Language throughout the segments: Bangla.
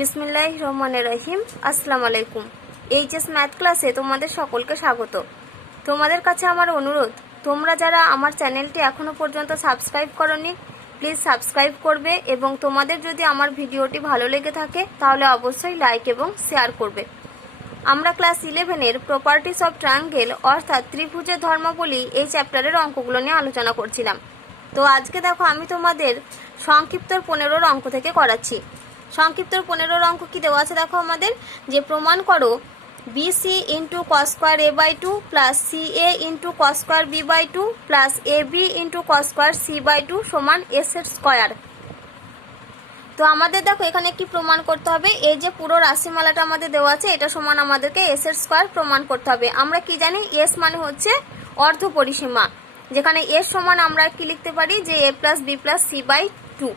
বিসমিল্লাহির রহমানির রহিম। আসসালামু আলাইকুম। এইচএস ম্যাথ ক্লাসে তোমাদের সকলকে স্বাগত। তোমাদের কাছে আমার অনুরোধ, তোমরা যারা আমার চ্যানেলটি এখনও পর্যন্ত সাবস্ক্রাইব করোনি প্লিজ সাবস্ক্রাইব করবে, এবং তোমাদের যদি আমার ভিডিওটি ভালো লেগে থাকে তাহলে অবশ্যই লাইক এবং শেয়ার করবে। আমরা ক্লাস 11-এর প্রপার্টিস অফ ট্রায়াঙ্গেল অর্থাৎ ত্রিভুজের ধর্মাবলী এই চ্যাপ্টারের অঙ্কগুলো নিয়ে আলোচনা করছিলাম। তো আজকে দেখো আমি তোমাদের সংক্ষিপ্তর 15 অঙ্ক থেকে করাচ্ছি। সংক্ষিপ্তর 15 অঙ্ক কি দেওয়া আছে দেখো আমাদের, যে প্রমাণ করো BC into cos square A/2 plus CA into cos square B/2 plus AB into cos square C/2 সমান S এর স্কোয়ার। তো আমাদের দেখো এখানে কি প্রমাণ করতে হবে, এই যে পুরো রাশিমালাটা আমাদের দেওয়া আছে এটা সমান আমাদেরকে S এর স্কোয়ার প্রমাণ করতে হবে। আমরা কি জানি, S মানে হচ্ছে অর্ধ পরিসীমা, যেখানে S সমান আমরা কি লিখতে পারি যে A plus B plus C/2।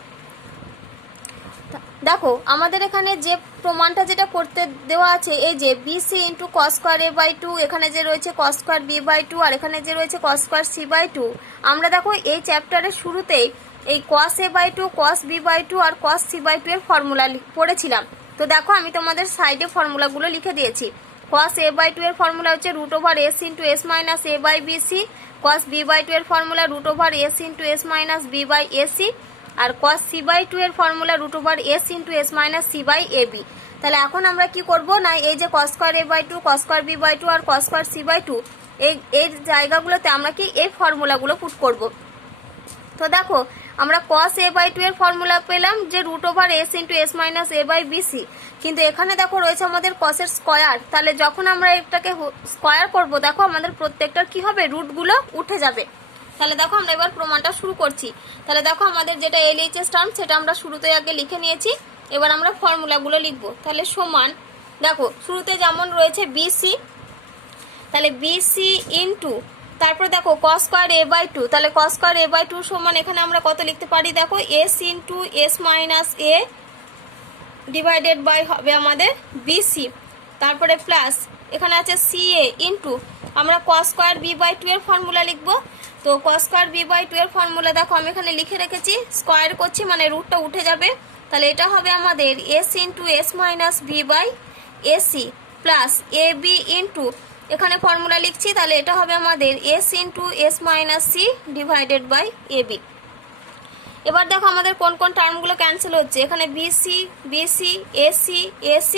দেখো আমাদের এখানে যে প্রমাণটা যেটা করতে দেওয়া আছে, এই যে BC into cos square A/2, এখানে যে রয়েছে কস স্কোয়ার B/2 আর এখানে যে রয়েছে কস স্কোয়ার C/2। আমরা দেখো এই চ্যাপ্টারের শুরুতেই এই কস A/2, কস B/2 আর কস C/2 এর ফর্মুলা পড়েছিলাম। তো দেখো আমি তোমাদের সাইডে ফর্মুলাগুলো লিখে দিয়েছি। কস A/2 এর ফর্মুলা হচ্ছে √S into S minus A/BC, কস B/2 এর formula √S into S minus B/AC, আর cos C/2 এর formula √S into S minus C/AB। তাহলে এখন আমরা কি করব না, এই যে cos square A/2, cos square B/2 আর cos স্কোয়ার C/2 এই জায়গাগুলোতে আমরা কি এই ফর্মুলাগুলো পুট করব। তো দেখো আমরা cos A/2 এর ফর্মুলা পেলাম যে √S into S minus A/BC, কিন্তু এখানে দেখো রয়েছে আমাদের cos এর স্কয়ার। তাহলে যখন আমরা এটাকে স্কয়ার করব দেখো আমাদের প্রত্যেকটার কি হবে, রুটগুলো উঠে যাবে। তাহলে দেখো আমরা এবার প্রমাণটা শুরু করছি। তাহলে দেখো আমাদের যেটা LHS টার্ম সেটা আমরা শুরুতেই আগে লিখে নিয়েছি, এবার আমরা ফর্মুলাগুলো লিখব। তাহলে সমান, দেখো শুরুতে যেমন রয়েছে BC, তাহলে BC ইন্টু তারপর দেখো cos স্কয়ার A/2, তাহলে cos স্কয়ার A/2 সমান এখানে আমরা কত লিখতে পারি দেখো, S into S minus A divided by হবে আমাদের BC, তারপরে প্লাস এখানে আছে CA ইন্টু আমরা cos স্কয়ার B/2 এর ফর্মুলা লিখব। তো cos স্কয়ার B/2 এর ফর্মুলা দেখো আমি এখানে লিখে রেখেছি, স্কয়ার করছি মানে রুটটা উঠে যাবে। তাহলে এটা হবে আমাদের S into S minus B/AC plus AB into এখানে ফর্মুলা লিখছি, তাহলে এটা হবে আমাদের S into S minus C divided by AB। এবার দেখো আমাদের কোন কোন টার্মগুলো ক্যান্সেল হচ্ছে, এখানে BC BC AC AC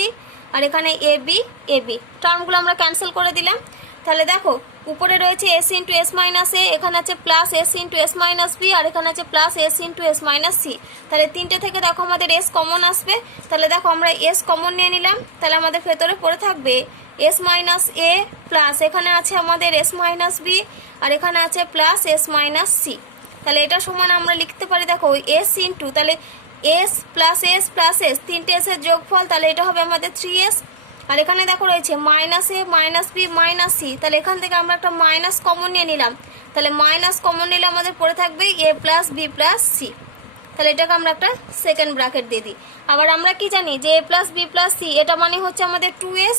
আর এখানে AB AB টার্মগুলো আমরা ক্যান্সেল করে দিলাম। তাহলে দেখো উপরে রয়েছে S into S minus A, এখানে আছে plus S into S minus B আর এখানে আছে plus S into S minus C। তাহলে তিনটে থেকে দেখো আমাদের S কমন আসবে। তাহলে দেখো আমরা S কমন নিয়ে নিলাম, তাহলে আমাদের ভেতরে পড়ে থাকবে S মাইনাস A প্লাস এখানে আছে আমাদের S মাইনাস B আর এখানে আছে প্লাস S মাইনাস C। তাহলে এটা সমান আমরা লিখতে পারি দেখো S ইন্টু, তাহলে S প্লাস S তিনটে S এর যোগফল, তাহলে এটা হবে আমাদের 3S। আর এখানে দেখো রয়েছে minus A minus B minus C, তাহলে এখান থেকে আমরা একটা মাইনাস কমন নিয়ে নিলাম, তাহলে মাইনাস কমন নিলে আমাদের পড়ে থাকবে A plus B plus C। তাহলে এটাকে আমরা একটা সেকেন্ড ব্র্যাকেট দিয়ে দিই। আবার আমরা কি জানি যে A plus B plus C এটা মানে হচ্ছে আমাদের 2S,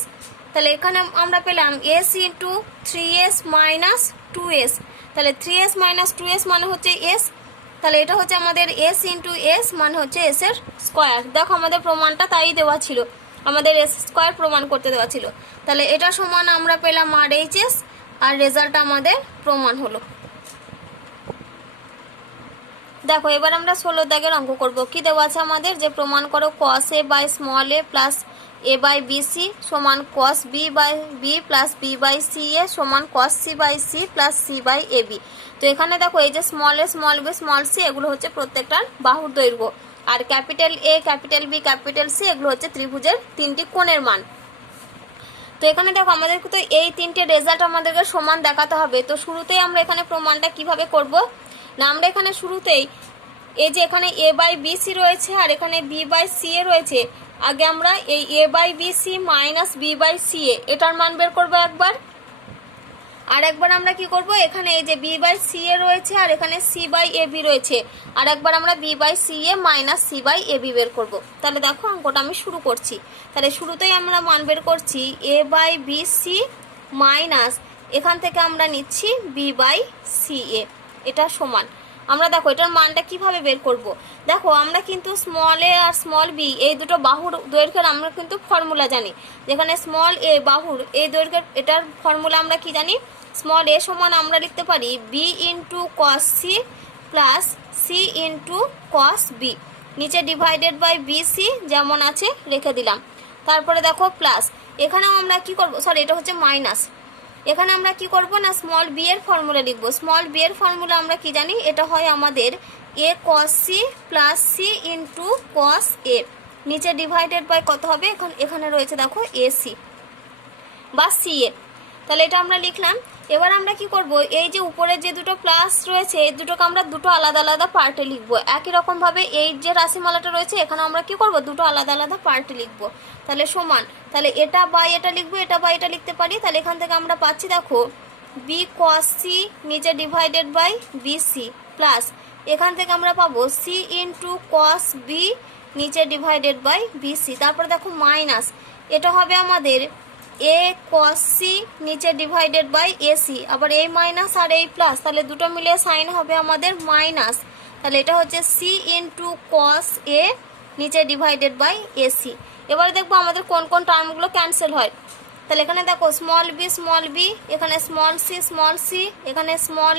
তাহলে এখানে আমরা পেলাম S into 3S minus 2S, তাহলে 3S মাইনাস 2S মানে হচ্ছে S, তাহলে এটা হচ্ছে আমাদের S ইন্টু S মানে হচ্ছে S এর স্কোয়ার। দেখো আমাদের প্রমাণটা তাই দেওয়া ছিল, আমাদের S স্কোয়ার প্রমাণ করতে দেওয়া ছিল। তাহলে এটা সমান আমরা পেলাম RHS আর রেজাল্ট আমাদের প্রমাণ হলো। দেখো এবার আমরা 16 দাগের অঙ্ক করব। কি দেওয়া আছে আমাদের, যে প্রমাণ করো cos A by small a plus A by BC সমান cos B by B plus B by CA সমান cos C by C plus C by AB। তো এখানে দেখো এই যে small a small b small c এগুলো হচ্ছে প্রত্যেকটার বাহুর দৈর্ঘ্য, আর capital A capital B capital C এগুলো হচ্ছে ত্রিভুজের তিনটি কোণের মান। তো এখানে দেখো আমাদেরকে তো এই তিনটে রেজাল্ট আমাদেরকে সমান দেখাতে হবে। তো শুরুতেই আমরা এখানে প্রমাণটা কিভাবে করব না, আমরা এখানে শুরুতেই এই যে এখানে A বাই BC রয়েছে আর এখানে B বাই CA রয়েছে, আগে আমরা এই A by BC minus B by CA এটার মান বের করবো একবার, আর একবার আমরা কি করব, এখানে এই যে B বাই CA রয়েছে আর এখানে C বাই AB রয়েছে, আর একবার আমরা B by CA minus C by AB বের করব। তাহলে দেখো অঙ্কটা আমি শুরু করছি। তাহলে শুরুতেই আমরা মান বের করছি A বাই BC মাইনাস এখান থেকে আমরা নিচ্ছি B বাই CA, এটা সমান আমরা দেখো এটার মানটা কিভাবে বের করব। দেখো আমরা কিন্তু স্মল এ আর স্মল বি এই দুটো বাহুর দৈর্ঘ্যের আমরা কিন্তু ফর্মুলা জানি। যেখানে স্মল এ বাহুর এই দৈর্ঘ্যের এটার ফর্মুলা আমরা কি জানি, স্মল এ সমান আমরা লিখতে পারি B into cos C plus C into cos B, নিচে ডিভাইডেড বাই বি সি যেমন আছে রেখে দিলাম। তারপরে দেখো প্লাস, এখানেও আমরা কি করব, সরি এটা হচ্ছে মাইনাস, এখানে আমরা কি করব না স্মল বি এর ফর্মুলা লিখব। স্মল বি এর ফর্মুলা আমরা কি জানি, এটা হয় আমাদের A cos C plus C into cos A, নিচে ডিভাইডেড বাই কত হবে, এখানে রয়েছে দেখো এ সি বা সি এ। তাহলে এটা আমরা লিখলাম। এবার আমরা কি করব, এই যে উপরে যে দুটো প্লাস রয়েছে এই দুটোকে আমরা দুটো আলাদা আলাদা পার্টে লিখবো। একই রকমভাবে এই যে রাশিমালাটা রয়েছে এখানে আমরা কি করব, দুটো আলাদা আলাদা পার্টে লিখবো। তাহলে সমান, তাহলে এটা বাই এটা লিখবো, এটা বাই এটা লিখতে পারি। তাহলে এখান থেকে আমরা পাচ্ছি দেখো বি কস সি নিচে divided by B C plus এখান থেকে আমরা পাবো সি ইন্টু কস বি নিচে ডিভাইডেড বাই বি সি। তারপরে দেখো মাইনাস, এটা হবে আমাদের এ কস সি নিচে ডিভাইডেড বাই এসি, আবার এই মাইনাস আর এই প্লাস, তাহলে দুটো মিলে সাইন হবে আমাদের মাইনাস। তাহলে এটা হচ্ছে সি ইন্টু কস এ নিচে ডিভাইডেড বাই এসি। এবারে দেখবো আমাদের কোন কোন টার্মগুলো ক্যান্সেল হয়। তাহলে এখানে দেখো স্মল বি, এখানে স্মল সি, এখানে স্মল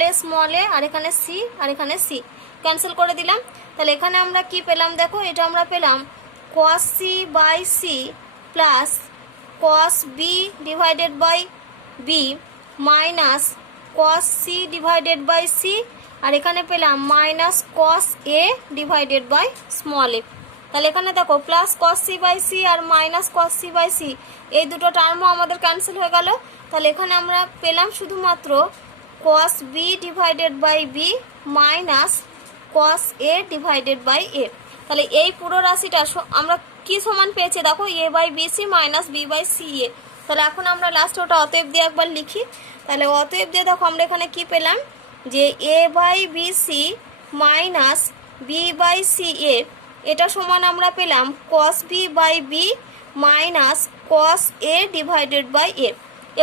এ আর এখানে সি আর এখানে সি ক্যান্সেল করে দিলাম। তাহলে এখানে আমরা কি পেলাম দেখো, এটা আমরা পেলাম cos C by C plus cos b divided by b minus cos c divided by c আর এখানে পেলাম minus cos a divided by small a। তাহলে এখানে দেখো plus cos c by c আর minus cos c by c এই দুটো টার্মও আমাদের ক্যান্সেল হয়ে গেল। তাহলে এখানে আমরা পেলাম শুধুমাত্র cos b divided by b minus cos a divided by a। তাহলে এই পুরো রাশিটা আমরা কি সমান পেয়েছে দেখো A by B C minus B by C A. তাহলে এখন আমরা লাস্টে ওটা অতএব দিয়ে একবার লিখি। তাহলে অতএব দিয়ে দেখো আমরা এখানে কি পেলাম যে A by B C minus B by C A, এটা সমান আমরা পেলাম cos B by B minus cos A divided by A.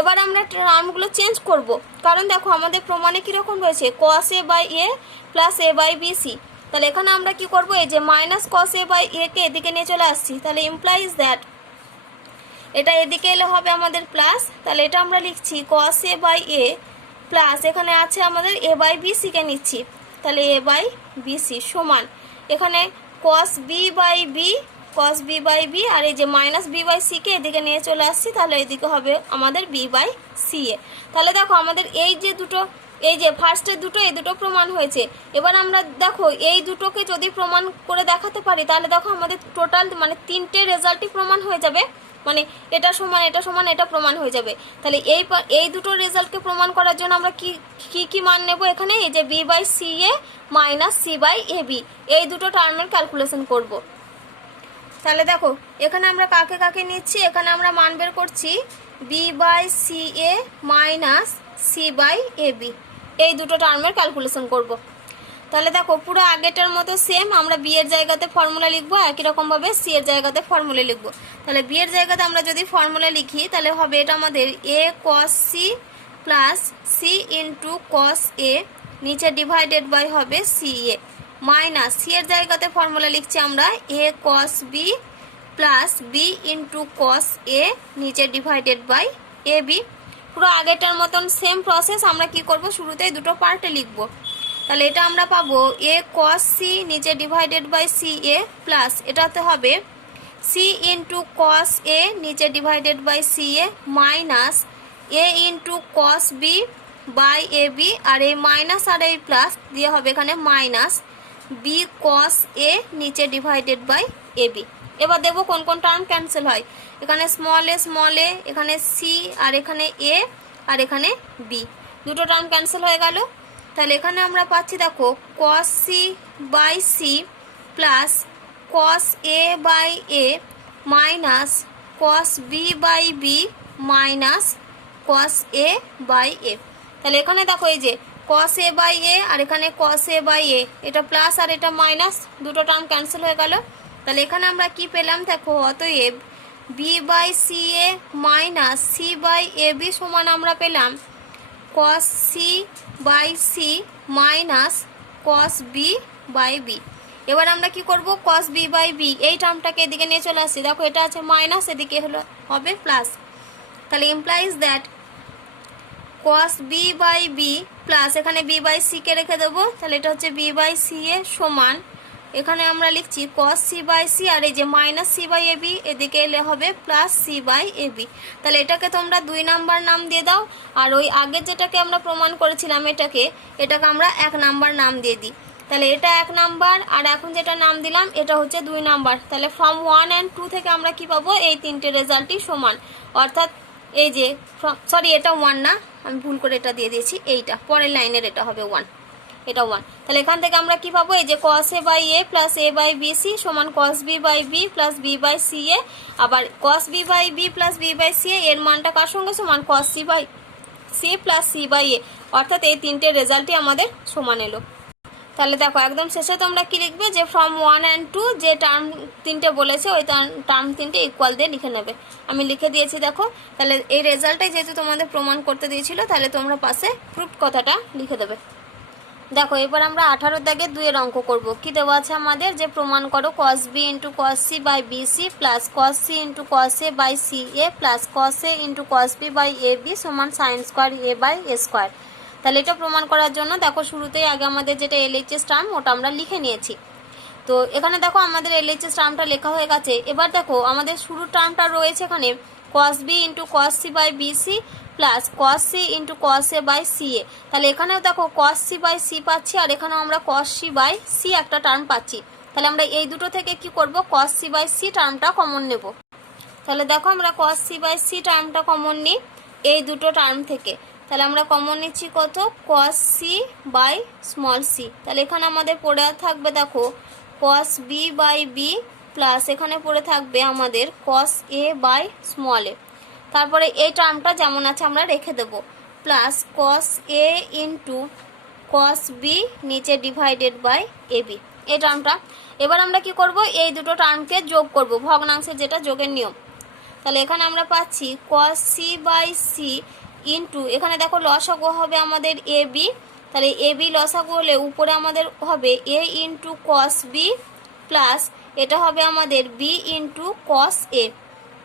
এবার আমরা টার্মগুলো চেঞ্জ করব, কারণ দেখো আমাদের প্রমাণে কীরকম রয়েছে cos A by A plus A by B C. তাহলে এখানে আমরা কি করব, এই যে মাইনাস কস এ বাই এ কে এদিকে নিয়ে চলে আসছি, তাহলে ইমপ্লাইজ দ্যাট এটা এদিকে এলে হবে আমাদের প্লাস। তাহলে এটা আমরা লিখছি কস এ বাই এ প্লাস এখানে আছে আমাদের এ বাই বি সিকে নিচ্ছি, তাহলে এ বাই বি সি সমান এখানে কস বি বাই বি আর এই যে মাইনাস বি বাই সিকে এদিকে নিয়ে চলে আসছি, তাহলে এদিকে হবে আমাদের বি বাই সি এ। তাহলে দেখো আমাদের এই যে দুটো, এই যে ফার্স্টের দুটো এই দুটো প্রমাণ হয়েছে। এবার আমরা দেখো এই দুটোকে যদি প্রমাণ করে দেখাতে পারি তাহলে দেখো আমাদের টোটাল মানে তিনটে রেজাল্টই প্রমাণ হয়ে যাবে, মানে এটা সমান এটা প্রমাণ হয়ে যাবে। তাহলে এই দুটো রেজাল্টকে প্রমাণ করার জন্য আমরা কি মান নেব, এখানে এই যে B by C A minus C by A B এই দুটো টার্মের ক্যালকুলেশন করব। তাহলে দেখো এখানে আমরা কাকে কাকে নিচ্ছি, এখানে আমরা মান বের করছি B by C A minus C by A B, এই দুটো টার্মের ক্যালকুলেশন করব। তাহলে দেখো পুরো আগেটার মতো সেম আমরা বি এর জায়গাতে ফর্মুলা লিখবো, একই রকমভাবে সি এর জায়গাতে ফর্মুলা লিখবো। তাহলে বি এর জায়গাতে আমরা যদি ফর্মুলা লিখি তাহলে হবে এটা আমাদের A cos C plus C into cos A নিচে ডিভাইডেড বাই হবে সি এ মাইনাস সি এর জায়গাতে ফর্মুলা লিখছি আমরা A cos B plus B into cos A নিচে ডিভাইডেড বাই এ বি। পুরো আগেটার মতন সেম প্রসেস আমরা কি করব, শুরুতেই দুটো পার্টে লিখব। তাহলে এটা আমরা পাবো এ কস সি নিচে divided by C A plus এটাতে হবে সি ইন্টু কস এ নিচে divided by C A minus A into cos B by A B আর এই মাইনাস আর এই প্লাস দিয়ে হবে এখানে মাইনাস বি কস এ নিচে ডিভাইডেড বাই এ বি। এবার দেখবো কোন কোন টার্ম ক্যান্সেল হয়। এখানে স্মল এ এখানে সি আর এখানে এ আর এখানে বি দুটো টার্ম ক্যান্সেল হয়ে গেল। তাহলে এখানে আমরা পাচ্ছি দেখো cos C by C plus cos A by A minus cos B by B minus cos A by A. তাহলে এখানে দেখো এই যে কস এ বাই এ আর এখানে কস এ বাই এ, এটা প্লাস আর এটা মাইনাস, দুটো টার্ম ক্যান্সেল হয়ে গেল। তাহলে এখানে আমরা কি পেলাম দেখো, অতএব B by C A minus C by A B সমান আমরা পেলাম cos C by C minus cos B by B. এবার আমরা কি করব, কস বি বাই বি এই টার্মটাকে এদিকে নিয়ে চলে আসছি। দেখো এটা আছে মাইনাস, এদিকে হবে প্লাস। তাহলে implies that cos B by B plus এখানে বি বাই সি কে রেখে দেবো, তাহলে এটা হচ্ছে বি বাই সি এ সমান এখানে আমরা লিখছি কস সি বাই সি, আর এই যে minus C by A B এদিকে এলে হবে plus C by A B. তাহলে এটাকে তোমরা 2 নাম্বার নাম দিয়ে দাও, আর ওই আগের যেটাকে আমরা প্রমাণ করেছিলাম এটাকে আমরা 1 নাম্বার নাম দিয়ে দিই। তাহলে এটা 1 নাম্বার, আর এখন যেটা নাম দিলাম এটা হচ্ছে 2 নাম্বার। তাহলে ফ্রম 1 and 2 থেকে আমরা কি পাবো, এই তিনটে রেজাল্টই সমান। অর্থাৎ এই যে সরি এটা 1 না, আমি ভুল করে এটা দিয়ে দিয়েছি, এইটা পরের লাইনের এটা হবে 1, এটা 1। তাহলে এখান থেকে আমরা কি পাবো, এই যে cos A by A plus A by B C সমান cos B by B plus B by C A. আবার cos B by B plus B by C এর মানটা কার সঙ্গে সমান, cos C by C plus C by A. অর্থাৎ এই তিনটে রেজাল্টই আমাদের সমান এলো। তাহলে দেখো একদম শেষে তোমরা কি লিখবে, যে ফ্রম 1 and 2 যে টার্ম তিনটে বলেছে ওই টার্ম তিনটে ইকুয়াল দিয়ে লিখে নেবে। আমি লিখে দিয়েছি দেখো। তাহলে এই রেজাল্টটাই যেহেতু তোমাদের প্রমাণ করতে দিয়েছিল, তাহলে তোমরা পাশে প্রুফ কথাটা লিখে দেবে। দেখো এবার আমরা 18 দাগে 2 এর অঙ্ক করব। কি দেওয়া আছে আমাদের, যে প্রমাণ করো cos B into cos C by B C plus cos C into cos A by C A plus cos A into cos B by A B সমান sine square A by A square. তাহলে এটা প্রমাণ করার জন্য দেখো শুরুতেই আগে আমাদের যেটা এলএইচএস টার্ম ওটা আমরা লিখে নিয়েছি। তো এখানে দেখো আমাদের এলএইচএস টার্মটা লেখা হয়ে গেছে। এবার দেখো আমাদের শুরুর টার্মটা রয়েছে এখানে cos B into cos C by B C plus cos C into cos A by C A. তাহলে এখানেও দেখো কস সি বাই সি পাচ্ছি, আর এখানেও আমরা কস সি বাই সি একটা টার্ম পাচ্ছি। তাহলে আমরা এই দুটো থেকে কি করব, কস সি বাই সি টার্মটা কমন নেব। তাহলে দেখো আমরা কস সি বাই সি টার্মটা কমন নিই এই দুটো টার্ম থেকে। তাহলে আমরা কমন নিচ্ছি কত, cos C by small C. তাহলে এখানে আমাদের পড়ে থাকবে দেখো cos B by B plus এখানে পড়ে থাকবে আমাদের কস এ বাই স্মল এ। তারপরে এই টার্মটা যেমন আছে আমরা রেখে দেব, plus cos A into cos B নিচে ডিভাইডেড বাই এ বি এই টার্মটা। এবার আমরা কি করব, এই দুটো টার্মকে যোগ করব, ভগ্নাংশের যেটা যোগের নিয়ম। তাহলে এখানে আমরা পাচ্ছি cos C by C into এখানে দেখো লসাগু হবে আমাদের এ বি। তাহলে এ বি লসাগু হলে উপরে আমাদের হবে এ ইন্টু কস বি প্লাস এটা হবে আমাদের বি ইন্টু কস এ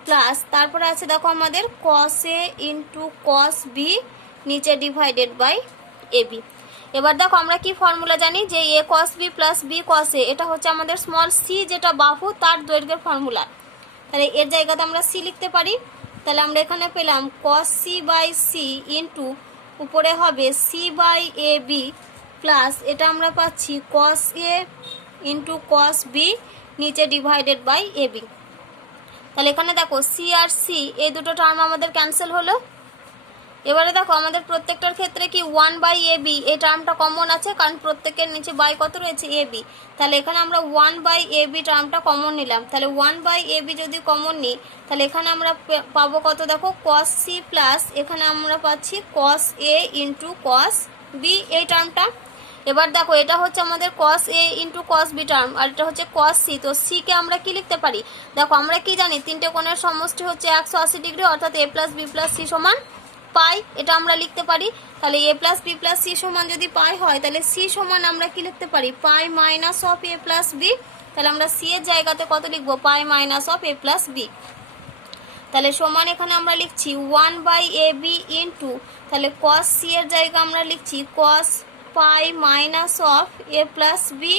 প্লাস তারপরে আছে দেখো আমাদের cos A into cos B নিচে ডিভাইডেড বাই এ বি। এবার দেখো আমরা কি ফর্মুলা জানি, যে এ কস বি প্লাস বি কস এ এটা হচ্ছে আমাদের স্মল সি যেটা বাহু তার দৈর্ঘ্যের ফর্মুলা। তাহলে এর জায়গাতে আমরা সি লিখতে পারি। তাহলে আমরা এখানে পেলাম cos C by C into উপরে হবে C by A B plus এটা আমরা পাচ্ছি cos A into cos B নিচে ডিভাইডেড বাই এ বি। তাহলে এখানে দেখো সি আর সি এই দুটো টার্ম আমাদের ক্যান্সেল হলো। এবারে দেখো আমাদের প্রত্যেকটার ক্ষেত্রে কি 1 বাই এ বি এই টার্মটা কমন আছে, কারণ প্রত্যেকের নিচে বাই কত রয়েছে এ বি। তাহলে এখানে আমরা 1 বাই এ বি টার্মটা কমন নিলাম। তাহলে 1 বাই এ বি যদি কমন নিই তাহলে এখানে আমরা পাবো কত, দেখো কস সি প্লাস এখানে আমরা পাচ্ছি cos A into cos B এই টার্মটা। এবার দেখো এটা হচ্ছে আমাদের cos A into cos B term, আর এটা হচ্ছে কস সি। তো সি কে আমরা কি লিখতে পারি, দেখো আমরা কি জানি তিনটে কোণের সমষ্টি হচ্ছে 180 ডিগ্রি, অর্থাৎ এ প্লাস বি প্লাস সি সমান পাই, এটা আমরা লিখতে পারি। তাহলে এ প্লাস বি প্লাস সি সমান যদি পাই হয় তাহলে সি সমান আমরা কি লিখতে পারি, pi minus of A plus B. তাহলে আমরা সি এর জায়গাতে কত লিখবো, pi minus of A plus B. তাহলে সমান এখানে আমরা লিখছি 1 বাই এ বি ইন্টু তাহলে কস সি এর জায়গা আমরা লিখছি cos pi minus of A plus B,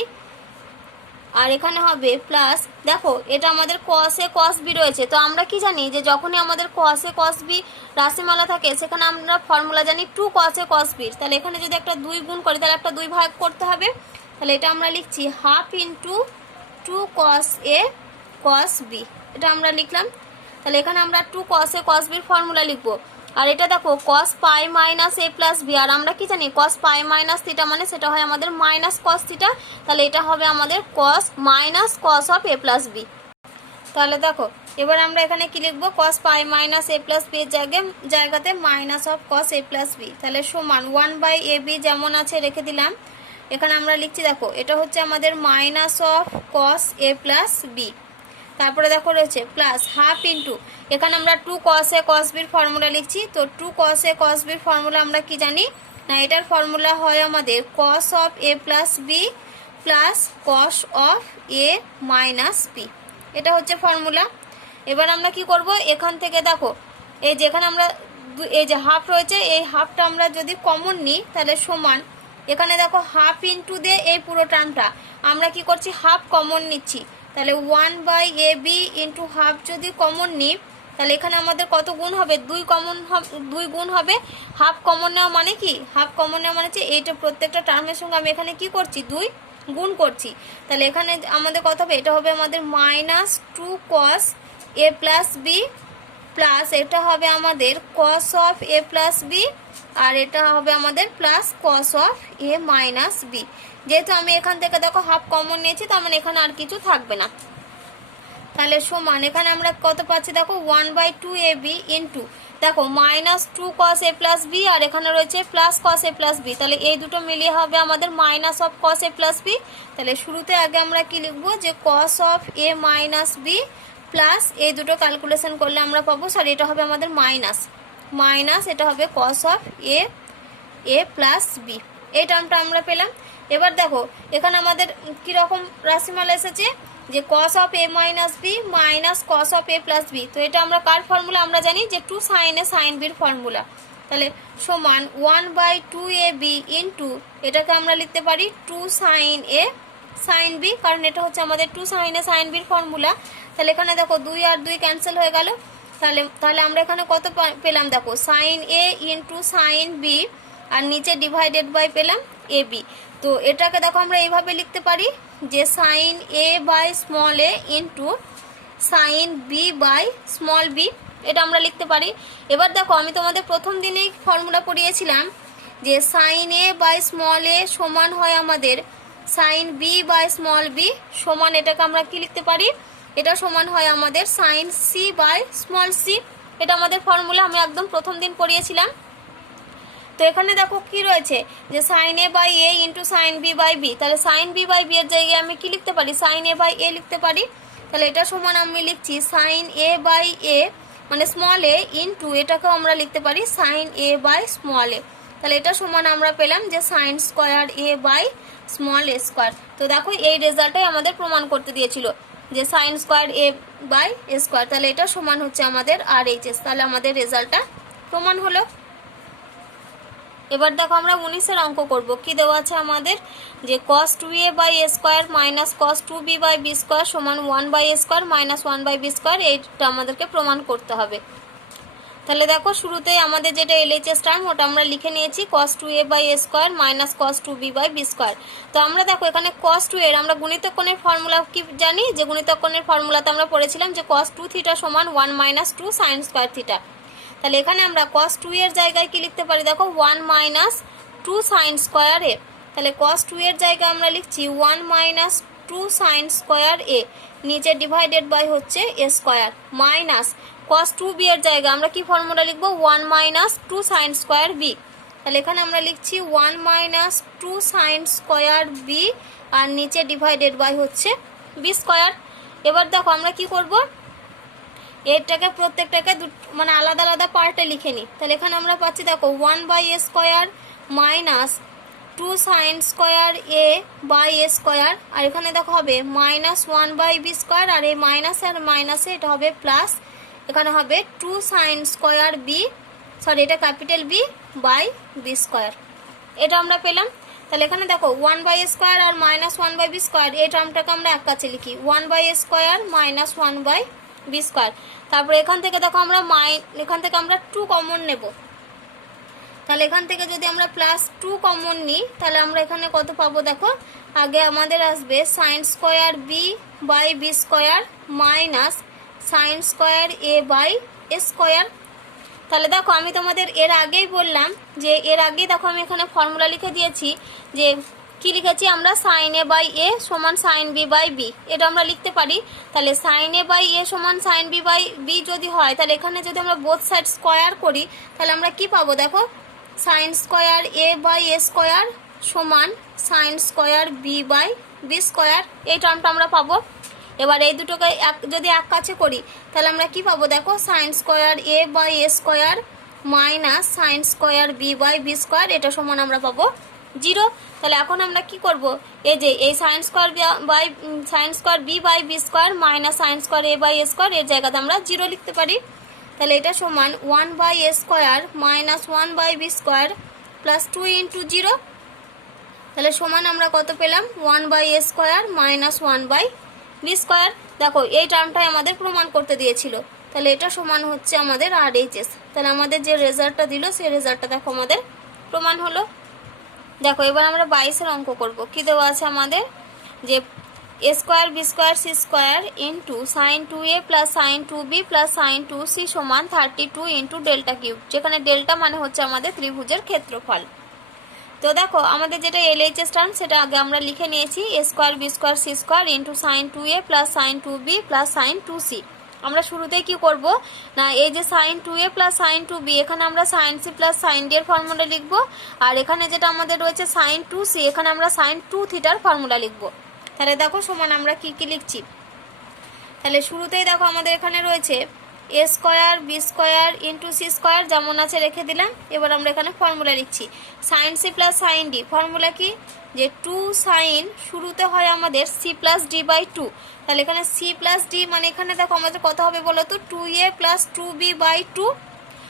আর এখানে হবে প্লাস দেখো এটা আমাদের কস এ কস বি রয়েছে। তো আমরা কি জানি, যে যখনই আমাদের কস এ কস বি রাশিমালা থাকে সেখানে আমরা ফর্মুলা জানি 2 কস এ কস বি। তাহলে এখানে যদি একটা 2 গুণ করি তাহলে একটা 2 ভাগ করতে হবে। তাহলে এটা আমরা লিখছি হাফ ইন্টু 2 কস এ কস বি, এটা আমরা লিখলাম। তাহলে এখানে আমরা 2 কস এ কস বির ফর্মুলা লিখবো। আর এটা দেখো কস পাই মাইনাস এ প্লাস বি, আর আমরা কি জানি কস পাই মাইনাস থিটা মানে সেটা হয় আমাদের মাইনাস কস থিটা। তাহলে এটা হবে আমাদের cos minus cos of A plus B. তাহলে দেখো এবার আমরা এখানে কি লিখবো, কস পাই মাইনাস এ প্লাস বি এর জায়গাতে minus of cos A plus B. তাহলে সমান 1 বাই এ বি যেমন আছে রেখে দিলাম। এখানে আমরা লিখছি দেখো এটা হচ্ছে আমাদের minus of cos A plus B, তারপরে দেখো রয়েছে প্লাস হাফ ইন্টু এখানে আমরা 2 কস এ কস বির ফর্মুলা লিখছি। তো 2 কস এ কস বির ফর্মুলা আমরা কি জানি, না, এটার ফর্মুলা হয় আমাদের cos of A plus B plus cos of A minus B, এটা হচ্ছে ফর্মুলা। এবার আমরা কি করব, এখান থেকে দেখো এই যেখানে আমরা এই যে হাফ রয়েছে, এই হাফটা আমরা যদি কমন নিই তাহলে সমান, এখানে দেখো হাফ ইন্টু দিয়ে এই পুরো টার্মটা আমরা কি করছি, হাফ কমন নিচ্ছি, তাহলে 1/ab ইন্টু হাফ যদি কমন নিই তাহলে এখানে আমাদের কত গুণ হবে, 2 গুণ হবে। হাফ কমন নেওয়া মানে কি, হাফ কমন নেওয়া মানে হচ্ছে এইটা প্রত্যেকটা টার্মের সঙ্গে আমি এখানে কি করছি, 2 গুণ করছি। তাহলে এখানে আমাদের কত হবে, এটা হবে আমাদের -2 cos a plus B plus এটা হবে আমাদের cos of a plus B, আর এটা হবে আমাদের plus cos of a minus B. যেহেতু আমি এখান থেকে দেখো হাফ কমন নিয়েছি, তার মানে এখানে আর কিছু থাকবে না। তাহলে সমান এখানে আমরা কত পাচ্ছি দেখো 1/2ab ইন্টু দেখো -2 cos a প্লাস বি, আর এখানে রয়েছে plus cos a plus B, তাহলে এই দুটো মিলিয়ে হবে আমাদের minus of cos a plus B. তাহলে শুরুতে আগে আমরা কি লিখবো, যে cos of a minus B plus এই দুটো ক্যালকুলেশন করলে আমরা পাবো, সরি এটা হবে আমাদের মাইনাস এটা হবে cos of a plus B, এই টার্মটা আমরা পেলাম। এবার দেখো এখানে আমাদের কীরকম রাশিমালা এসেছে, যে cos of a minus B minus cos of a plus B, তো এটা আমরা কার ফর্মুলা আমরা জানি, যে 2 sin a sin b এর ফর্মুলা। তাহলে সমান 1/2ab ইন্টু এটাকে আমরা লিখতে পারি 2 sin a sin b, কারণ এটা হচ্ছে আমাদের 2 sin a sin b এর ফর্মুলা। তাহলে এখানে দেখো 2 আর 2 ক্যান্সেল হয়ে গেল, তাহলে আমরা এখানে কত পেলাম দেখো sin a into sin b, আর নিচে ডিভাইডেড বাই পেলাম ab। তো এটাকে দেখো আমরা এইভাবে লিখতে পারি যে sin a by small a into sin b by small b, এটা আমরা লিখতে পারি। এবার দেখো আমি তোমাদের প্রথম দিনেই ফর্মুলা পড়িয়েছিলাম যে sin a by small a সমান হয় আমাদের sin b by small b, সমান এটাকে আমরা কি লিখতে পারি, এটা সমান হয় আমাদের sin c by small c, এটা আমাদের ফর্মুলা আমি একদম প্রথম দিন পড়িয়েছিলাম। তো এখানে দেখো কি রয়েছে, যে sin a by a into sin b by b, তাহলে sin b বাই b এর জায়গায় আমি কি লিখতে পারি, sin a বাই a লিখতে পারি। তাহলে এটা সমান আমি লিখছি sin a বাই a মানে স্মল a ইন্টু এটাকেও আমরা লিখতে পারি sin a by small a, তাহলে এটা সমান আমরা পেলাম যে sin square a by small a square. তো দেখো এই রেজাল্টটাই আমাদের প্রমাণ করতে দিয়েছিল যে sin square a by a square, তাহলে এটা সমান হচ্ছে আমাদের RHS, তাহলে আমাদের রেজাল্টটা প্রমাণ হলো। এবার দেখো আমরা 19-এর অঙ্ক করব, কি দেওয়া আছে আমাদের, যে cos 2a by a square minus cos 2b by b square সমান 1/a square minus 1/b square, এইটা আমাদেরকে প্রমাণ করতে হবে। তাহলে দেখো শুরুতেই আমাদের যেটা LHS টার্ম ওটা আমরা লিখে নিয়েছি cos 2a by a square minus cos 2b by b square. তো আমরা দেখো এখানে cos 2 এর আমরা গুণিতক কোণের ফর্মুলা কি জানি, যে গুণিতক কোণের ফর্মুলাতে আমরা পড়েছিলাম যে cos 2 থিটা সমান 1 মাইনাস 2 sin স্কোয়ার থিটা। তাহলে এখানে আমরা cos 2 এর জায়গায় কি লিখতে পারি দেখো 1 মাইনাস 2 sin স্কোয়ার a, তাহলে cos 2 এর জায়গায় আমরা লিখছি 1 মাইনাস 2 sin স্কোয়ার a, নিচে ডিভাইডেড বাই হচ্ছে a square, minus cos 2b এর জায়গায় আমরা কি ফর্মুলা লিখবো 1 মাইনাস 2 sin স্কোয়ার b, তাহলে এখানে আমরা লিখছি 1 মাইনাস 2 sin স্কোয়ার b, আর নিচে ডিভাইডেড বাই হচ্ছে b স্কোয়ার। এবার দেখো আমরা কি করব, এটাকে প্রত্যেকটাকে মানে আলাদা আলাদা পার্টে লিখে নিই। তাহলে এখানে আমরা পাচ্ছি দেখো 1/a square minus 2 sin square a by a square, আর এখানে দেখো হবে মাইনাস 1/b স্কোয়ার, আর এই মাইনাস আর মাইনাসে এটা হবে প্লাস, এখানে হবে 2 sin স্কোয়ার b, সরি এটা capital B by b square, এটা আমরা পেলাম। তাহলে এখানে দেখো 1/a স্কোয়ার আর মাইনাস 1/b স্কোয়ার, এই টার্মটাকে আমরা এক কাছে লিখি 1/a square minus 1/b square. তারপরে এখান থেকে দেখো আমরা এখান থেকে আমরা 2 কমন নেব, তাহলে এখান থেকে যদি আমরা প্লাস 2 কমন নিই তাহলে আমরা এখানে কত পাবো দেখো, আগে আমাদের আসবে sin square b by b square minus sin square a by a square. তাহলে দেখো আমি তোমাদের এর আগেই বললাম যে এর আগেই দেখো আমি এখানে ফর্মুলা লিখে দিয়েছি, যে কি লিখেছি আমরা sin a বাই a সমান sin b বাই b, এটা আমরা লিখতে পারি। তাহলে sin a বাই a সমান sin b বাই b যদি হয়, তাহলে এখানে যদি আমরা বোথ সাইড স্কোয়ার করি তাহলে আমরা কি পাবো দেখো sin square a by a square সমান sin square b by b square, এই টার্মটা আমরা পাবো। এবার এই দুটোকে যদি এক কাছে করি তাহলে আমরা কি পাবো দেখো sin square a by a square minus sine square B by B square, এটা সমান আমরা পাবো 0। তাহলে এখন আমরা কি করব, এই যে এই sine square B by B square minus sine square A by A square, এর জায়গাতে আমরা 0 লিখতে পারি। তাহলে এটা সমান 1 by A square minus 1 by B square plus 2 into 0। তাহলে সমান আমরা কত পেলাম, 1 by A square minus 1 by B square. দেখো এই টার্মটাই আমাদের প্রমাণ করতে দিয়েছিল, তাহলে এটা সমান হচ্ছে আমাদের RHS। তাহলে আমাদের যে রেজাল্টটা দিল সেই রেজাল্টটা দেখো আমাদের প্রমাণ হলো। দেখো এবার আমরা 22-এর অঙ্ক করব। কি দেওয়া আছে আমাদের, যে A square B square C square into sine 2a plus sine 2b plus sine 2c সমান 32 ইন্টু ডেল্টা কিউব, যেখানে ডেল্টা মানে হচ্ছে আমাদের ত্রিভুজের ক্ষেত্রফল। তো দেখো আমাদের যেটা LHS টার্ম সেটা আগে আমরা লিখে নিয়েছি, A square B square C square into sine 2a plus sine 2b plus sine 2c। আমরা শুরুতেই কি করব না, এই যে sine 2a plus sine 2b, এখানে আমরা sine c plus sine d এর ফর্মুলা লিখব, আর এখানে যেটা আমাদের রয়েছে সাইন 2c, এখানে আমরা সাইন 2 থিটার ফর্মুলা লিখব। তাহলে দেখো সমান আমরা কি কি লিখছি। তাহলে শুরুতেই দেখো আমাদের এখানে রয়েছে এ square B square into C square, যেমন আছে রেখে দিলাম। এবার আমরা এখানে ফর্মুলা লিখছি sine C plus sine D. Formula কি, যে 2 সাইন শুরুতে হয় আমাদের সি প্লাস ডি বাই 2। তাহলে এখানে সি প্লাস ডি মানে এখানে দেখো আমাদের কত হবে বলো তো, 2a প্লাস 2b বাই 2।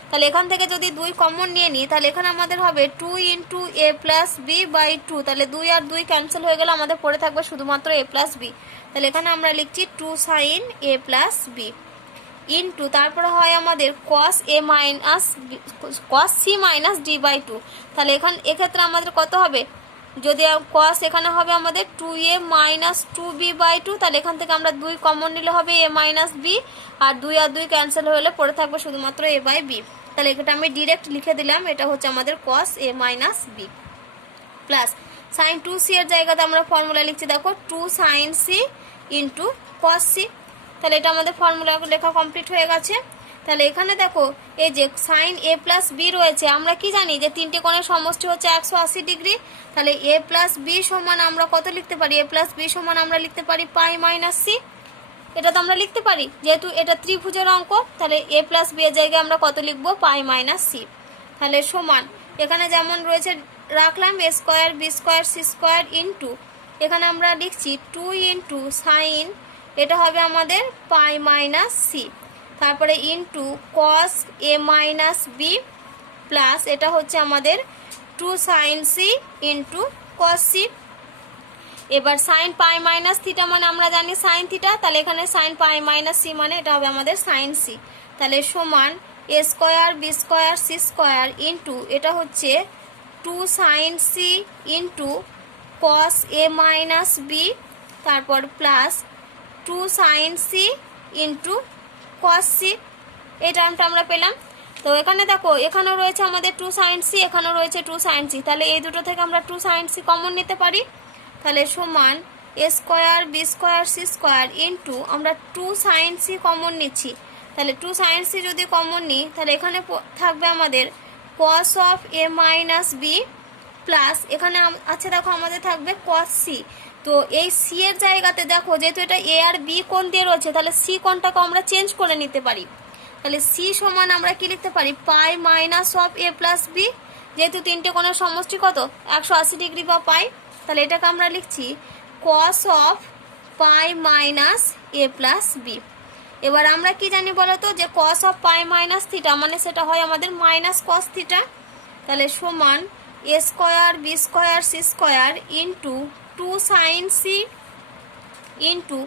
তাহলে এখান থেকে যদি 2 কমন নিয়ে নিই, তাহলে এখানে আমাদের হবে 2 into A plus B by 2। তাহলে 2 আর 2 ক্যান্সেল হয়ে গেলে আমাদের পড়ে থাকবে শুধুমাত্র এ প্লাস বি। তাহলে এখানে আমরা লিখছি 2 sine A plus B into তারপরে হয় আমাদের cos A minus cos C minus D by 2। তাহলে এক্ষেত্রে আমাদের কত হবে, যদি কস এখানে হবে আমাদের 2a মাইনাস 2b বাই 2। তাহলে এখান থেকে আমরা 2 কমন নিলে হবে a মাইনাস বি, আর 2 আর 2 ক্যান্সেল হলে পড়ে থাকবে শুধুমাত্র a বাই বি। তাহলে এটা আমি ডিরেক্ট লিখে দিলাম, এটা হচ্ছে আমাদের কস এ minus B plus sine 2c এর জায়গাতে আমরা ফর্মুলা লিখছি, দেখো 2 sine C into cos C. তাহলে এটা আমাদের ফর্মুলা লেখা কমপ্লিট হয়ে গেছে। তাহলে এখানে দেখো এই যে সাইন এ প্লাস বি রয়েছে, আমরা কি জানি যে তিনটে কোণের সমষ্টি হচ্ছে 180 ডিগ্রি। তাহলে এ প্লাস বি সমান আমরা কত লিখতে পারি, এ প্লাস বি সমান আমরা লিখতে পারি পাই মাইনাস সি। এটা তো আমরা লিখতে পারি, যেহেতু এটা ত্রিভুজের অঙ্ক। তাহলে এ প্লাস বি এর জায়গায় আমরা কত লিখবো, পাই মাইনাস সি। তাহলে সমান এখানে যেমন রয়েছে রাখলাম A square B square C square into এখানে আমরা লিখছি 2 ইন্টু সাইন, এটা হবে আমাদের পাই মাইনাস সি, তারপরে ইন্টু কস এ মাইনাস বি প্লাস এটা হচ্ছে আমাদের 2 sine C into cos C. এবার সাইন পাই মাইনাস থিটা মানে আমরা জানি সাইন থিটা, তাহলে এখানে সাইন পাই মাইনাস সি মানে এটা হবে আমাদের সাইন সি। তাহলে সমান এ square B square C square into এটা হচ্ছে 2 সাইন সি ইন্টু কস এ মাইনাস বি, তারপর plus 2 sine C into cos C. এই টার্মটা আমরা পেলাম। তো এখানে দেখো এখানেও রয়েছে আমাদের 2 সাইন সি, এখানেও রয়েছে 2 সাইন সি। তাহলে এই দুটো থেকে আমরা 2 সাইন সি কমন নিতে পারি। তাহলে সমান এ square B square C square into আমরা 2 সাইন সি কমন নিচ্ছি। তাহলে 2 সাইন সি যদি কমন নিই, তাহলে এখানে থাকবে আমাদের cos of A minus B plus এখানে আছে দেখো আমাদের থাকবে কস সি। তো এই সি এর জায়গাতে দেখো যেহেতু এটা এ আর বি কোণ দিয়ে রয়েছে, তাহলে সি কোণটাকে আমরা চেঞ্জ করে নিতে পারি। তাহলে সি সমান আমরা কি লিখতে পারি, pi minus of A plus B. যেহেতু তিনটে কোণের সমষ্টি কত 180 ডিগ্রি বা পাই, তাহলে এটাকে আমরা লিখছি cos of pi minus A plus b. এবার আমরা কি জানি বলতো, যে cos of pi minus theta মানে সেটা হয় আমাদের মাইনাস কস থিটা। তাহলে সমান এ square B square C square into 2 sine C into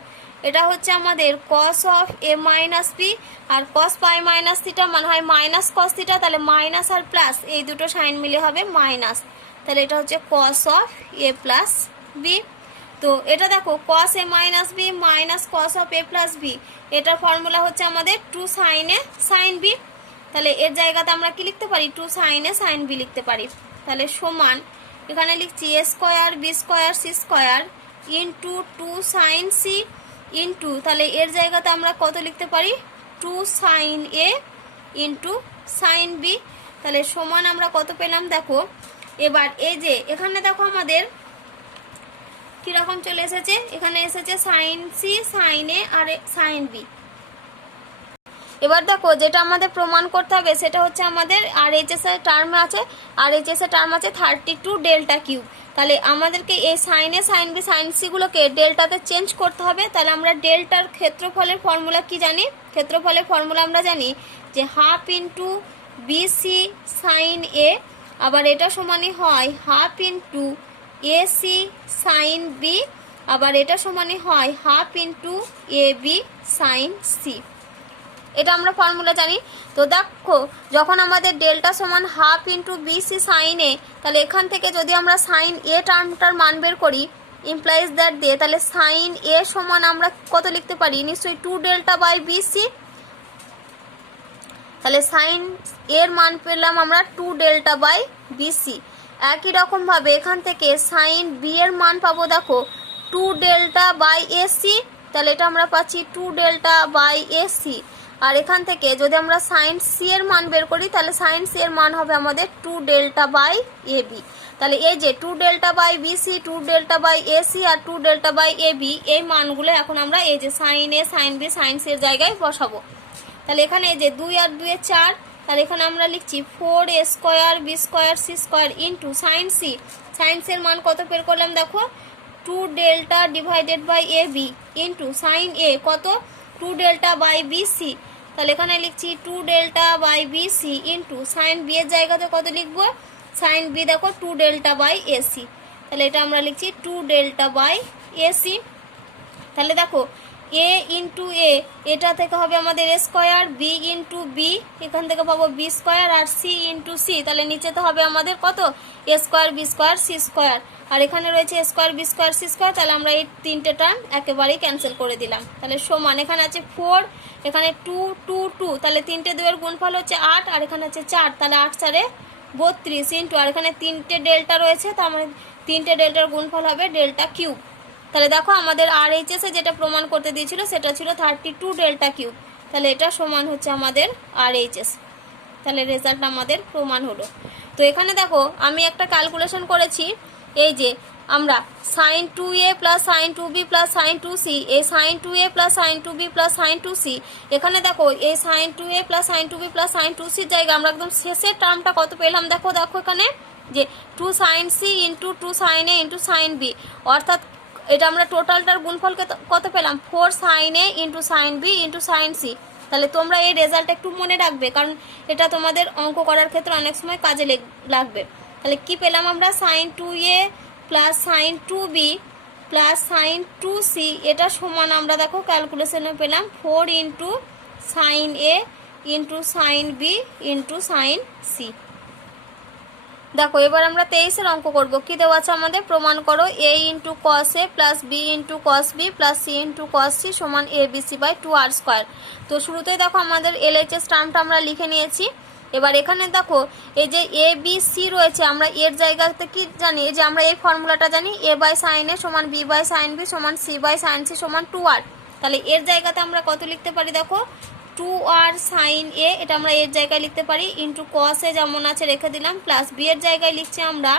এটা হচ্ছে আমাদের cos of A minus B, আর কস পাই মাইনাস থিটা মানে হয় মাইনাস কস থিটা। তাহলে মাইনাস আর প্লাস এই দুটো সাইন মিলে হবে মাইনাস। তাহলে এটা হচ্ছে cos of A plus B. তো এটা দেখো cos A minus B minus cos of A plus b, এটার ফর্মুলা হচ্ছে আমাদের 2 সাইন এ সাইন বি। তাহলে এর জায়গাতে আমরা কি লিখতে পারি, 2 সাইন এ সাইন বি লিখতে পারি। তাহলে সমান এখানে লিখছি a square B square C square into 2 sine C into তাহলে এর জায়গাতে আমরা কত লিখতে পারি, 2 sine a into sine b. তাহলে সমান আমরা কত পেলাম দেখো। এবার এই যে এখানে দেখো আমাদের কিরকম চলে এসেছে, এখানে এসেছে সাইন সি সাইন এ আর সাইন বি। এবার দেখো যেটা আমাদের প্রমাণ করতে হবে সেটা হচ্ছে আমাদের RHS এর টার্ম আছে, RHS এর টার্ম আছে 32 ডেল্টা কিউব। তাহলে আমাদেরকে এই sign A sine B sign সিগুলোকে ডেল্টাতে change করতে হবে। তাহলে আমরা ডেল্টার ক্ষেত্রফলের ফর্মুলা কি জানি? ক্ষেত্রফলের ফর্মুলা আমরা জানি যে half into BC sine A, আবার এটা সমানই হয় half into AC sine B, আবার এটা সমানই হয় half into A B sine C. এটা আমরা ফর্মুলা জানি। তো দেখো যখন আমাদের ডেল্টা সমান হাফ ইন্টু বিসি সাইন এ, তাহলে এখান থেকে যদি আমরা সাইন এ টার্মটার মান বের করি ইমপ্লাইজ দ্যাট দিয়ে, তাহলে সাইন এ সমান আমরা কত লিখতে পারি? নিশ্চয়ই 2 ডেল্টা বাই বিসি। তাহলে সাইন এর মান পেলাম আমরা 2 ডেল্টা বাই বিসি। একই রকমভাবে এখান থেকে সাইন বি এর মান পাবো দেখো 2 ডেল্টা বাই এসি, তাহলে এটা আমরা পাচ্ছি 2 ডেল্টা বাই এসি। আর এখান থেকে যদি আমরা সাইন সি এর মান বের করি তাহলে সাইন সি এর মান হবে আমাদের 2 ডেল্টা বাই এ বি। তাহলে এই যে 2 delta by BC, 2 delta by AC আর 2 ডেল্টা বাই এ বি, এই মানগুলো এখন আমরা এই যে sine A sine B sine C এর জায়গায় বসাবো। তাহলে এখানে এই যে 2 আর 2 এ 4, তাহলে এখানে আমরা লিখছি 4a square B square C square into sine c. Sine C এর মান কত বের করলাম দেখো 2 delta divided by A b into sine a কত 2 ডেল্টা বাই বিসি। তাহলে এখানে লিখছি 2 delta by b c into sine B এর জায়গাতে কত লিখবো? সাইন বি দেখো 2 ডেল্টা বাই এসি। তাহলে এটা আমরা লিখছি 2 ডেল্টা বাই এসি। তাহলে দেখো এ ইন্টু এ, এটা থেকে হবে আমাদের a square, b into b, এখান থেকে পাবো বি স্কোয়ার, আর সি ইন্টু সি, তাহলে নিচে তো হবে আমাদের কত? A square B square C square, আর এখানে রয়েছে এ square B square C square. তাহলে আমরা এই তিনটে টার্ম একেবারেই ক্যান্সেল করে দিলাম। তাহলে সমান এখানে আছে 4, এখানে 2 2 2, তাহলে 3টে 2 এর গুণফল হচ্ছে 8, আর এখানে আছে 4, তাহলে 8 4 32 ইন্টু, আর এখানে 3টে ডেল্টা রয়েছে, তার মানে 3টে ডেল্টার গুণফল হবে ডেল্টা কিউব। তাহলে দেখো আমাদের RHS এ যেটা প্রমাণ করতে দিয়েছিল সেটা ছিল 32 ডেল্টা কিউব। তাহলে এটা সমান হচ্ছে আমাদের RHS। তাহলে রেজাল্ট আমাদের প্রমাণ হলো। তো এখানে দেখো আমি একটা ক্যালকুলেশন করেছি, এই যে আমরা sine 2a plus sine 2b plus sine 2c, এই sine 2a plus sine 2b plus sine 2c, এখানে দেখো এই sine 2a plus sine 2b plus sine 2c জায়গায় আমরা একদম শেষের টার্মটা কত পেলাম দেখো এখানে যে 2 sine c into 2 sine a into sine b, অর্থাৎ এটা আমরা টোটালটার গুণফল কত পেলাম? 4 sine a into sine B into sine C. তাহলে তোমরা এই রেজাল্ট একটু মনে রাখবে, কারণ এটা তোমাদের অঙ্ক করার ক্ষেত্রে অনেক সময় কাজে লাগবে। তাহলে কি পেলাম আমরা? Sine 2a plus sine 2b plus sine 2c, এটা সমান আমরা দেখো ক্যালকুলেশনে পেলাম 4 into sine a into sine B into sine c. দেখো এবার আমরা 23-এর অঙ্ক করব। কি দেওয়া আছে আমাদের? প্রমাণ করো a into cos A plus B into cos B plus C into cos c সমান a b c by 2r square. তো শুরুতেই দেখো আমাদের LHS টার্মটা আমরা লিখে নিয়েছি। এবার এখানে দেখো এই যে এ বি সি রয়েছে, আমরা এর জায়গাতে কি জানি? এই যে আমরা এই ফর্মুলাটা জানি, a বাই সাইন এ সমান বি বাই সাইন বি সমান সি বাই সাইন সি সমান 2r। তাহলে এর জায়গাতে আমরা কত লিখতে পারি দেখো? 2r সাইন এ, এটা আমরা এর জায়গায় লিখতে পারি, ইন্টু কস এ যেমন আছে রেখে দিলাম, প্লাস বি এর জায়গায় লিখছি আমরা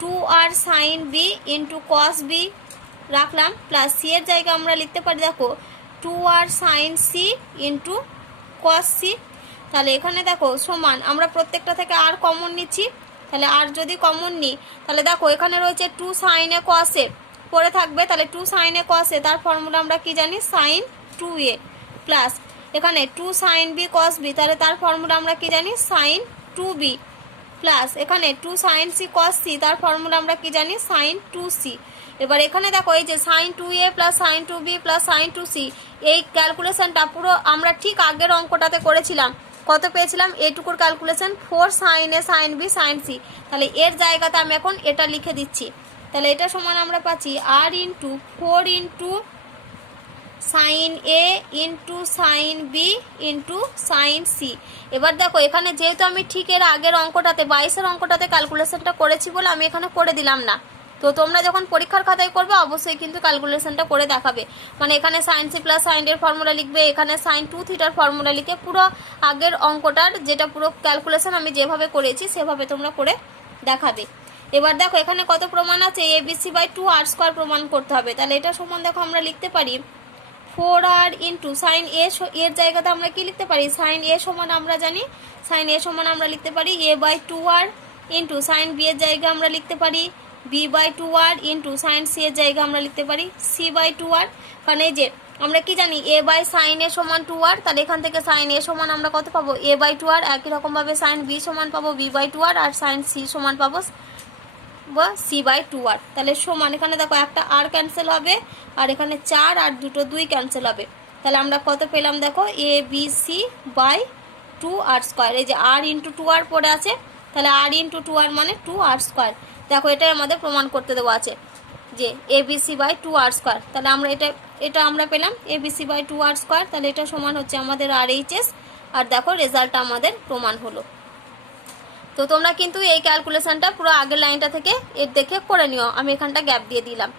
2r sine B into cos B রাখলাম, প্লাস সি এর জায়গায় আমরা লিখতে পারি দেখো 2r sine C into cos C. তাহলে এখানে দেখো সমান আমরা প্রত্যেকটা থেকে আর কমন নিচ্ছি, তাহলে আর যদি কমন নিই তাহলে দেখো এখানে রয়েছে 2 সাইন এ কস এ পড়ে থাকবে, তাহলে 2 সাইন এ কস এ, তার ফর্মুলা আমরা কি জানি? সাইন 2a, প্লাস এখানে 2 সাইন বি কস বি, তাহলে তার ফর্মুলা আমরা কি জানি? সাইন 2b, প্লাস এখানে 2 সাইন সি কস সি, তার ফর্মুলা আমরা কি জানি? Sign 2c। এবার এখানে দেখো এই যে sine 2a plus sine 2b plus sine 2c, এই ক্যালকুলেশনটা পুরো আমরা ঠিক আগের অঙ্কটাতে করেছিলাম। কত পেয়েছিলাম? এটুকুর calculation 4 sine A sine B sine C. তাহলে এর জায়গাতে আমি এখন এটা লিখে দিচ্ছি। তাহলে এটা সমান আমরা পাচ্ছি r into 4 into sine a into sine B into sine c. এবার দেখো এখানে যেহেতু আমি ঠিক এর আগের অঙ্কটাতে 22-এর অঙ্কটাতে ক্যালকুলেশনটা করেছি বলে আমি এখানে করে দিলাম না। তো তোমরা যখন পরীক্ষার খাতায় করবে অবশ্যই কিন্তু ক্যালকুলেশনটা করে দেখাবে, মানে এখানে সাইন সি প্লাস সাইন এর ফর্মুলা লিখবে, এখানে সাইন 2 থিটার ফর্মুলা লিখে পুরো আগের অঙ্কটার যেটা পুরো ক্যালকুলেশন আমি যেভাবে করেছি সেভাবে তোমরা করে দেখাবে। এবার দেখো এখানে কত প্রমাণ আছে? এবিসি বাই 2r স্কোয়ার প্রমাণ করতে হবে। তাহলে এটা সমান দেখো আমরা লিখতে পারি 4r ইন্টু সাইন এ এর জায়গাতে আমরা কি লিখতে পারি, সাইন এ সমান আমরা জানি, সাইন এ সমান আমরা লিখতে পারি a by 2r into sine B এর জায়গা আমরা লিখতে পারি b by 2r into sine C এর জায়গা আমরা লিখতে পারি c বাই 2r। কারণ এই যে আমরা কি জানি a বাই সাইন এ সমান 2r, তাহলে এখান থেকে সাইন এ সমান আমরা কত পাবো a বাই 2r, একই রকমভাবে সাইন বি সমান পাবো b বাই 2r, আর সাইন সি সমান পাবো c বাই 2r। তাহলে সমান এখানে দেখো একটা r ক্যান্সেল হবে, আর এখানে 4 আর দুটো 2 ক্যান্সেল হবে। তাহলে আমরা কত পেলাম দেখো a b c by 2r square. এই যে r ইন্টু 2r পড়ে আছে, তাহলে r ইন্টু 2r মানে 2r স্কোয়ার। দেখো এটাই আমাদের প্রমাণ করতে দেওয়া আছে যে a b c by 2r square. তাহলে আমরা এটা আমরা পেলাম a b c by 2r square. তাহলে এটা সমান হচ্ছে আমাদের RHS, আর দেখো রেজাল্টটা আমাদের প্রমাণ হলো। তো তোমরা কিন্তু এই ক্যালকুলেশনটা পুরো আগের লাইনটা থেকে এর দেখে করে নিও, আমি এখানটা গ্যাপ দিয়ে দিলাম।